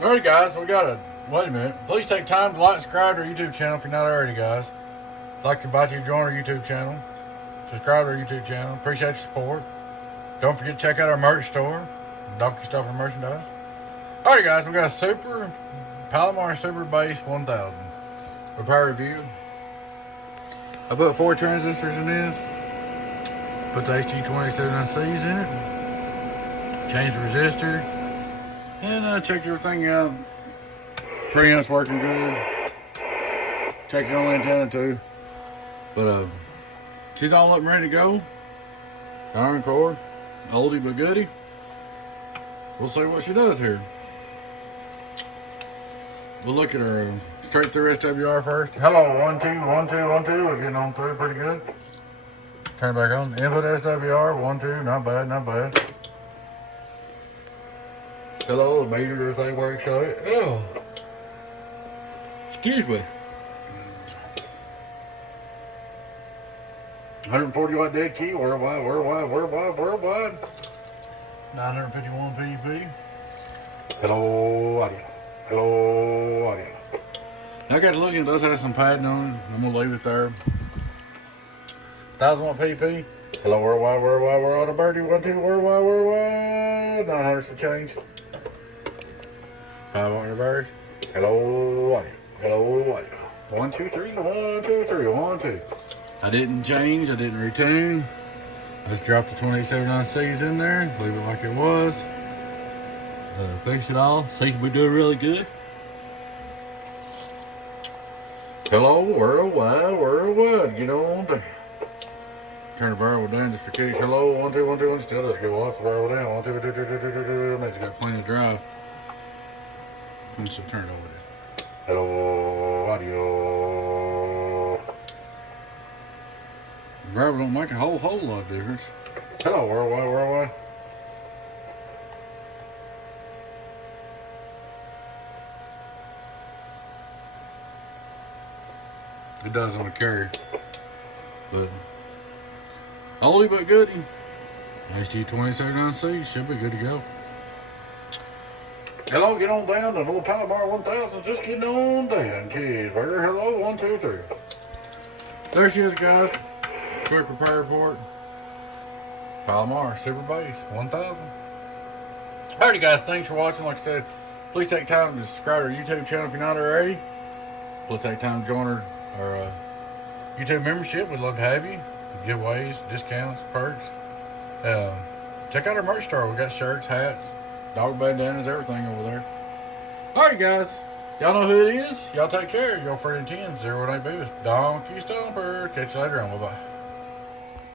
Alright guys, we got a, wait a minute. Please take time to like and subscribe to our YouTube channel if you're not already, guys. I'd like to invite you to join our YouTube channel. Subscribe to our YouTube channel. Appreciate your support. Don't forget to check out our merch store, Donkey Stomper merchandise. Alright guys, we got a Super Palomar Super Base 1000 repair review. I put 4 transistors in this. Put the HG27Cs in it. Changed the resistor. And checked everything out. Preamp's working good. Checked the only antenna too. But she's all up and ready to go. Iron core. Oldie but goodie. We'll see what she does here. We'll look at her straight through SWR first. Hello, 1 2 1 2 1 2. We're getting on through pretty good. Turn it back on. Input SWR 1 2. Not bad, not bad. Hello, the meter, everything works on it. Oh, excuse me. 140 watt dead key, worldwide. 951 PDP. Hello, audio. Hello, audio. Now I got to look, it does have some padding on it. I'm gonna leave it there. 1000 watt PDP. Hello, worldwide, we're on a birdie. 1 2, worldwide. 900 some change. 5 watt reverse. Hello, audio. Hello, audio. 1 2 3 1 2 3 1 2. I didn't change. I didn't retune. Let's drop the 27.9Cs in there. Leave it like it was. Fix it all. Seems to be doing really good. Hello, worldwide. Get on down. Turn the variable down just for kicks. Hello, 1 2 1 2 1. Still doesn't go off the variable down. 1 2 2 2 2 2 2. It's got plenty of drive. Let's turn it over there. Hello, audio. The variable don't make a whole lot of difference. Hello, worldwide. It does on the carrier, but oldie but goodie. HG27C should be good to go. Hello, get on down to the little Palomar 1000. Just getting on down, cheeseburger. Hello, 1 2 3. There she is, guys. Quick repair report. Palomar Super Base 1000. Alrighty, guys. Thanks for watching. Like I said, please take time to subscribe to our YouTube channel if you're not already. Please take time to join our YouTube membership. We'd love to have you. Giveaways, discounts, perks. Check out our merch store. We got shirts, hats, dog bandanas, everything over there. Alright, guys. Y'all know who it is. Y'all take care. Your friend 10 018 Beavis. Donkey Stomper. Catch you later on. Bye-bye.